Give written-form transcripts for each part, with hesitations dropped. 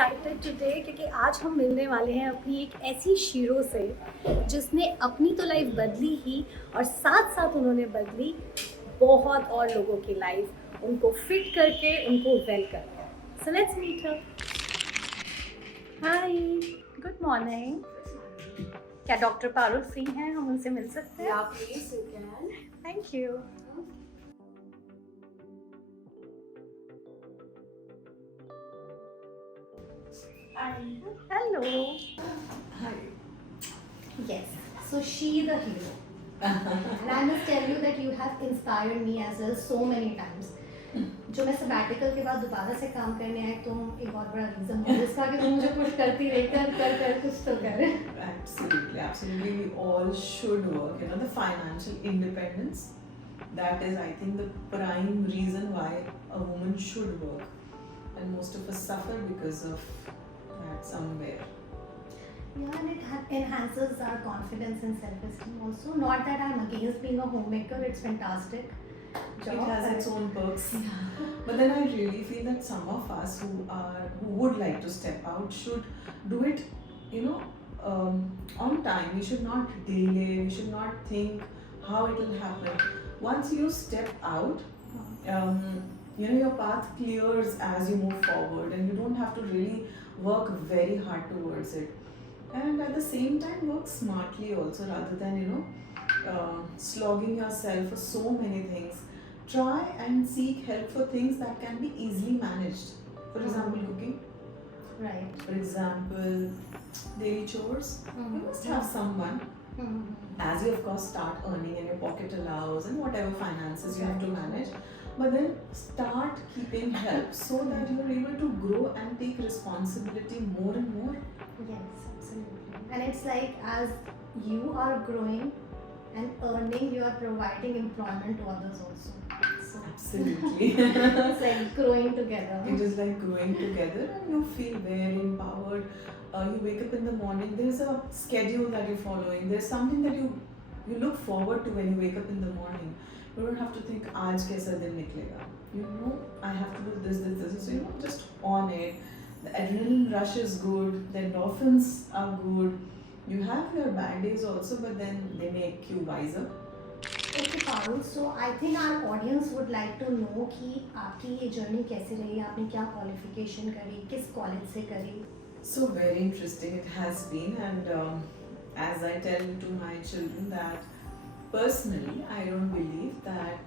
Excited today क्योंकि आज हम मिलने वाले हैं अपनी एक ऐसी शीरो से जिसने अपनी तो लाइफ बदली ही और साथ साथ उन्होंने बदली बहुत और लोगों की लाइफ, उनको फिट करके उनको वेल करके। So let's meet her. Hi, good morning. क्या डॉक्टर पारुल फ्री हैं? हम उनसे मिल सकते हैं? Yeah, please, you can. Thank you. Hello. Hi. Yes, so she the hero. And I must tell you that you have inspired me as well so many times. जो मैं sabbatical के बाद दोबारा से काम करने आए, तुम एक बहुत बड़ा रीज़न हो जिसका कि तुम मुझे पुश करती रही कर कुछ तो कर। Absolutely, absolutely. We all should work. You know, the financial independence. That is, I think, the prime reason why a woman should work. And most of us suffer because of that somewhere. Yeah, and it enhances our confidence and self-esteem also. Not that I'm against being a homemaker, it's fantastic job. It has its own perks. But then I really feel that some of us who would like to step out should do it, you know, on time. We should not delay. We should not think how it will happen. Once you step out, you know, your path clears as you move forward, and you don't have to really work very hard towards it. And at the same time, work smartly also, rather than, you know, slogging yourself for so many things. Try and seek help for things that can be easily managed. For example, cooking. Right. For example, daily chores. You must have someone. As you of course start earning and your pocket allows and whatever finances you have to manage, but then start keeping help so that you are able to grow and take responsibility more and more. Yes, absolutely. And it's like as you are growing and earning, you are providing employment to others also. So Absolutely. it's like growing together. It is like growing together and you feel very empowered. You wake up in the morning, there's a schedule that you're following, there's something that you look forward to when you wake up in the morning. You don't have to think, aaj kaisa din niklega. You know, I have to do this. So, you know, just on it. The adrenaline rush is good, the endorphins are good. You have your bad days also, but then they make you wiser. Okay, Parul, so I think our audience would like to know कि आपकी ये journey कैसे रही, आपने क्या qualification करी, किस college से करी? So very interesting it has been, and as I tell to my children that personally I don't believe that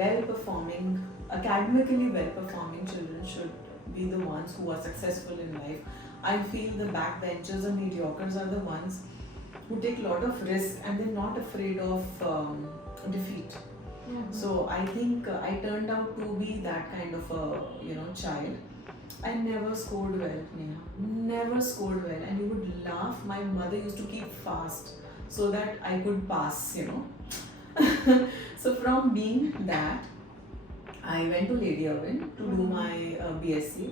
well-performing, academically well-performing children should be the ones who are successful in life. I feel the backbenchers and mediocres are the ones who take a lot of risk and they're not afraid of defeat. So I think I turned out to be that kind of a child. I never scored well, Neha. Never scored well, and you would laugh. My mother used to keep fast so that I could pass, you know. So from being that, I went to Lady Irwin to do my BSc.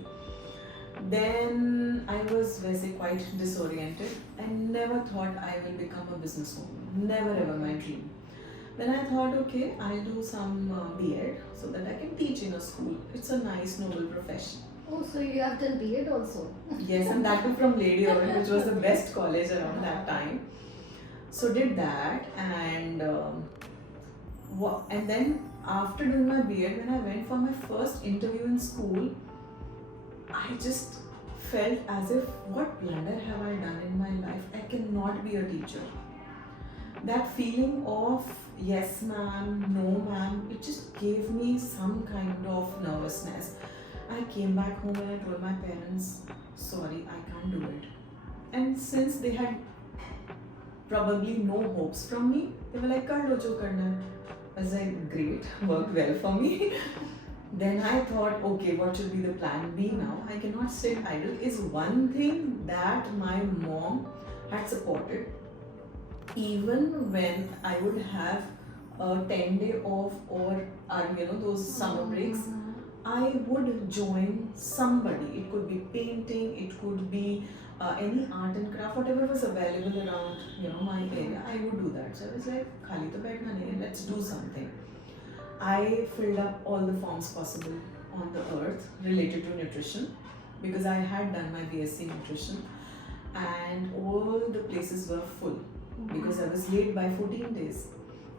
Then I was very quite disoriented. I never thought I will become a businesswoman. Never ever my dream. Then I thought, okay, I'll do some B.Ed so that I can teach in a school. It's a nice, noble profession. Oh, so you have done B.Ed also? Yes, and that too from Lady Irwin, which was the best college around that time. So did that, and then after doing my B.Ed, when I went for my first interview in school, I just felt as if, what blunder have I done in my life? I cannot be a teacher. That feeling of yes ma'am, no ma'am, it just gave me some kind of nervousness. I came back home and I told my parents, sorry, I can't do it. And since they had probably no hopes from me, they were like, kar lo jo karna hai. I was like, great, worked well for me. Then I thought, okay, what should be the plan B now? I cannot sit idle is one thing that my mom had supported. Even when I would have a 10-day off or those summer breaks, I would join somebody. It could be painting, it could be any art and craft, whatever was available around my area, I would do that. So I was like, khali to baithna nahi hai, let's do something. I filled up all the forms possible. on the earth related to nutrition, because I had done my BSc nutrition and all the places were full because I was late by 14 days.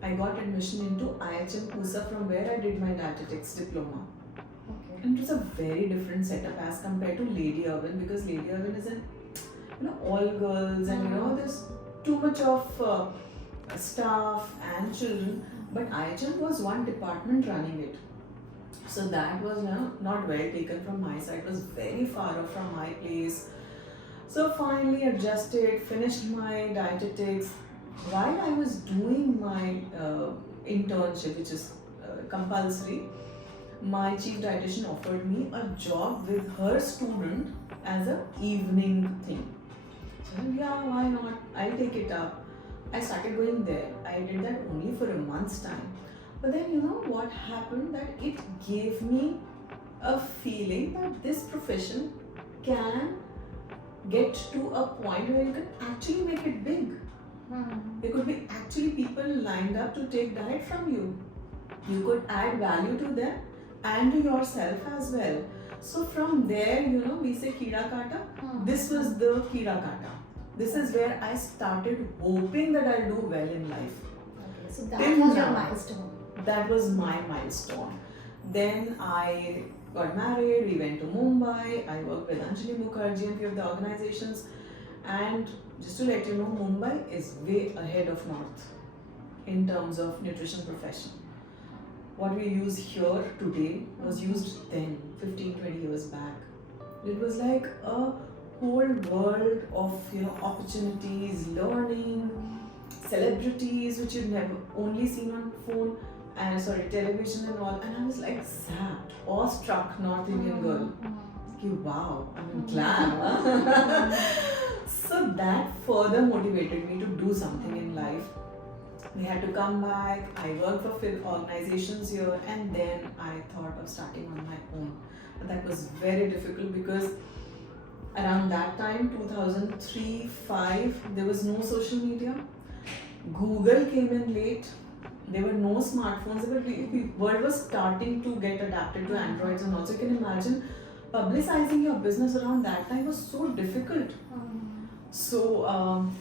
I got admission into IHM Pusa, from where I did my dietetics diploma. Okay. And it was a very different setup as compared to Lady Irwin, because Lady Irwin is an all girls and there's too much of staff and children, but IHM was one department running it. So that was not well taken from my side. It was very far off from my place. So finally adjusted, finished my dietetics. While I was doing my internship, which is compulsory, my chief dietitian offered me a job with her student as an evening thing. So I said, yeah, why not? I'll take it up. I started going there. I did that only for a month's time. But then what happened, that it gave me a feeling that this profession can get to a point where you can actually make it big. There could be actually people lined up to take diet from you. You could add value to them and to yourself as well. So from there, we say Kida Kata. This was the Kida Kata. This is where I started hoping that I'll do well in life. Okay, so that Till was your now. milestone. That was my milestone. Then I got married, we went to Mumbai, I worked with Anjali Mukherjee and few of the organizations, and just to let you know, Mumbai is way ahead of North in terms of nutrition profession. What we use here today was used then, 15-20 years back. It was like a whole world of opportunities, learning, celebrities which you'd never only seen on phone and television and all, and I was like zapped, awestruck North Indian girl. Wow, I'm glad. So that further motivated me to do something in life. We had to come back. I worked for organizations here, and then I thought of starting on my own. But that was very difficult because around that time, 2003-05, there was no social media. Google came in late. There were no smartphones. The world was starting to get adapted to Androids, and also you can imagine publicizing your business around that time was so difficult. So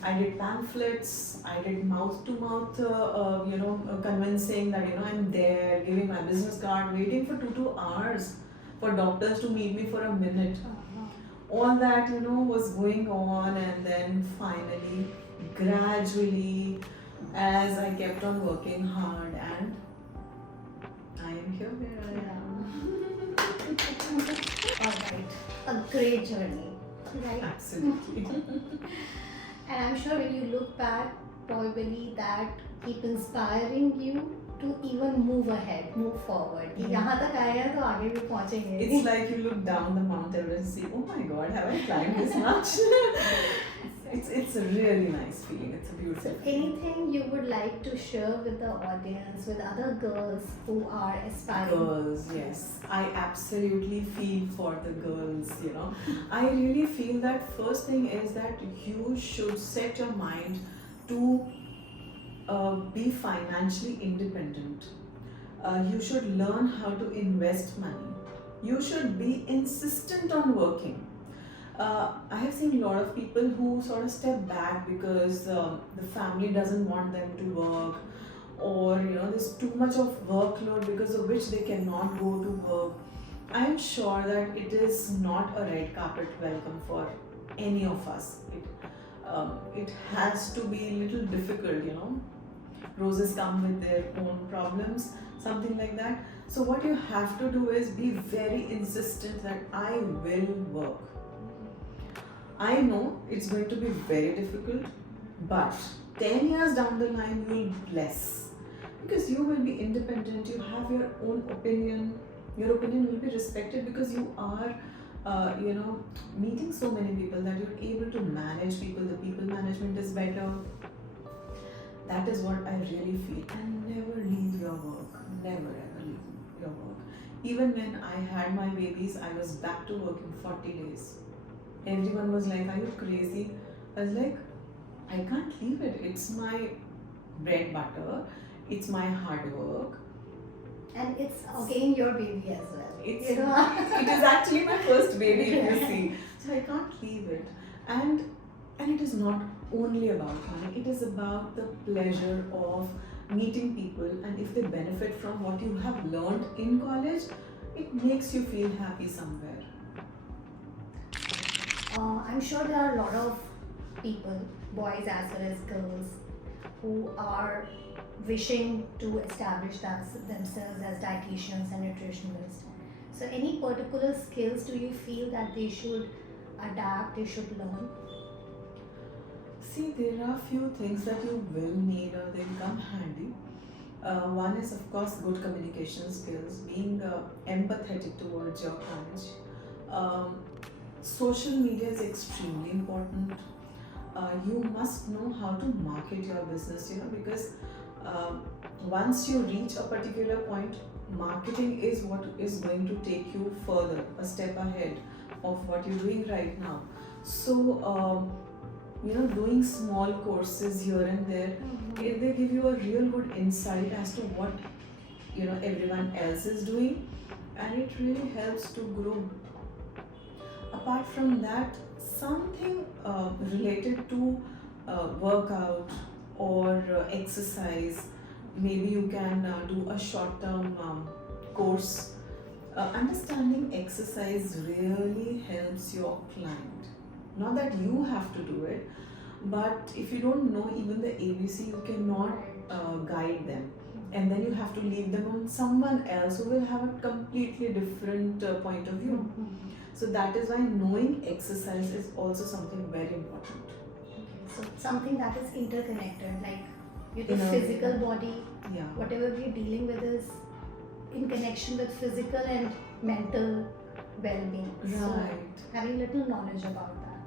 I did pamphlets, I did mouth-to-mouth, convincing that I'm there, giving my business card, waiting for 2 hours for doctors to meet me for a minute. All that was going on, and then finally, gradually, as I kept on working hard, and I am here where I am. Alright, a great journey. Right. Absolutely. And I'm sure when you look back, probably that keep inspiring you to even move ahead, move forward. कि यहाँ तक आए हैं तो आगे भी पहुँचेंगे. It's like you look down the Mount Everest and see, oh my God, have I climbed this much? It's a really nice feeling. It's a beautiful feeling. Anything you would like to share with the audience, with other girls who are aspiring? Girls, yes. I absolutely feel for the girls, I really feel that first thing is that you should set your mind to be financially independent. You should learn how to invest money. You should be insistent on working. I have seen a lot of people who sort of step back because the family doesn't want them to work, or there's too much of workload because of which they cannot go to work. I am sure that it is not a red carpet welcome for any of us. It has to be a little difficult, Roses come with their own problems, something like that. So what you have to do is be very insistent that I will work. I know it's going to be very difficult, but 10 years down the line you will bless, because you will be independent, you have your own opinion, your opinion will be respected because you are meeting so many people that you're able to manage people, the people management is better. That is what I really feel. And never leave your work, never ever leave your work. Even when I had my babies, I was back to work in 40 days. Everyone was like, are you crazy? I was like, I can't leave it. It's my bread butter. It's my hard work. And it's again your baby as well. It's You know? it is actually my first baby, if you see. So I can't leave it. And it is not only about money, it is about the pleasure of meeting people, and if they benefit from what you have learned in college, it makes you feel happy somewhere. I'm sure there are a lot of people, boys as well as girls, who are wishing to establish themselves as dietitians and nutritionists. So, any particular skills do you feel that they should adapt, they should learn? See, there are few things that you will need or they come handy. One is, of course, good communication skills, being empathetic towards your clients. Um, Social media is extremely important. You must know how to market your business, because once you reach a particular point, marketing is what is going to take you further, a step ahead of what you're doing right now. So, doing small courses here and there, they give you a real good insight as to what everyone else is doing, and it really helps to grow. Apart from that, something related to workout or exercise, maybe you can do a short term course. Understanding exercise really helps your client. Not that you have to do it, but if you don't know even the ABC, you cannot guide them. And then you have to leave them on someone else who will have a completely different point of view. So that is why knowing exercise is also something very important. Okay, so something that is interconnected, like your In a- physical body, Yeah. whatever we're dealing with is in connection with physical and mental well-being. So Right. having little knowledge about that.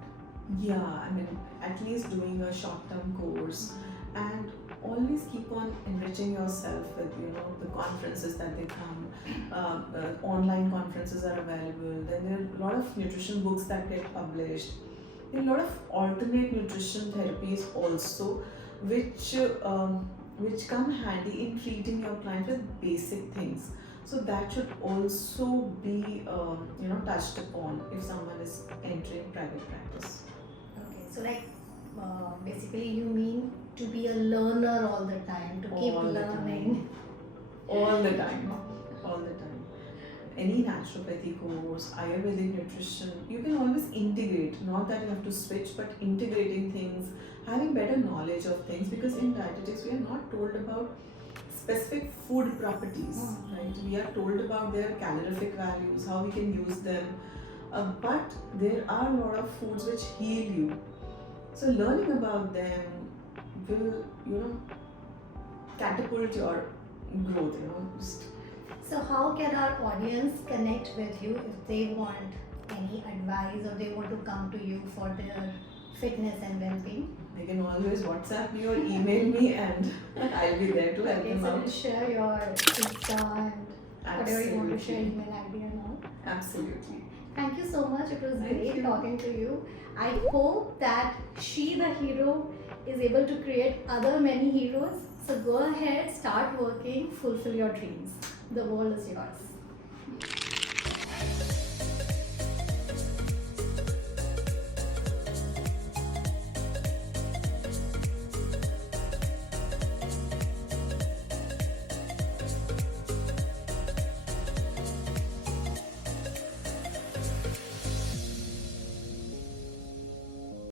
Yeah, I mean, at least doing a short term course, and always keep on enriching yourself with the conferences that they come. Online conferences are available. Then there are a lot of nutrition books that get published. There are a lot of alternate nutrition therapies also, which come handy in treating your client with basic things. So that should also be touched upon if someone is entering private practice. Okay, so like basically you mean to be a learner all the time, to keep All the learning. All the time. All the time. Any naturopathy course, Ayurvedic nutrition, you can always integrate. Not that you have to switch, but integrating things, having better knowledge of things, because in dietetics we are not told about specific food properties, right? We are told about their calorific values, how we can use them, but there are a lot of foods which heal you. So learning about them will, catapult your growth, just. So how can our audience connect with you if they want any advice or they want to come to you for their fitness and well-being? They can always WhatsApp me or email me, and I'll be there to help Okay, them so out. we'll share your Insta and whatever you want to share, Absolutely. email ID and all. Absolutely. Thank you so much. It was Thank great you. talking to you. I hope that she, the hero, is able to create other many heroes. So go ahead, start working, fulfill your dreams. The world is yours.